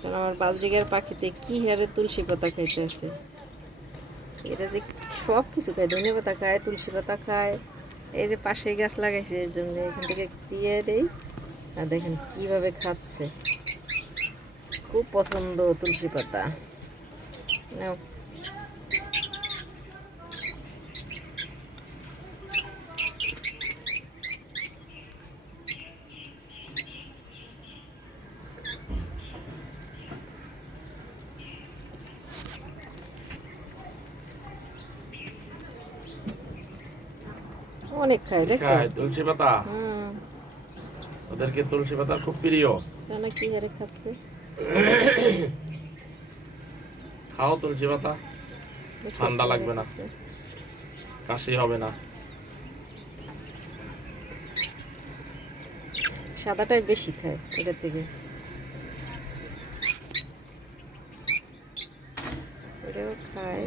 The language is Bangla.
কারণ আমার বাজরিগার পাখিতে কি হারে তুলসী পাতা খাইতে আছে। এটা যে সব কিছু খায়, ধনে পাতা খায়, তুলসী পাতা খায়। এই যে পাশে গাছ লাগাইছে এর জন্য এখান থেকে দিয়ে দেই, আর দেখেন কিভাবে খাচ্ছে। খুব পছন্দ তুলসী পাতা। নাও। অনেক খায় দেখছো, তুলসী পাতা। ওদেরকে তুলসী পাতা খুব প্রিয়। কেন কি হারে খাচ্ছে। খাও তুলসী পাতা, ঠান্ডা লাগবে না, কাশি হবে না। সাদাটাই বেশি খায় এটার থেকে, ওটাও খায়।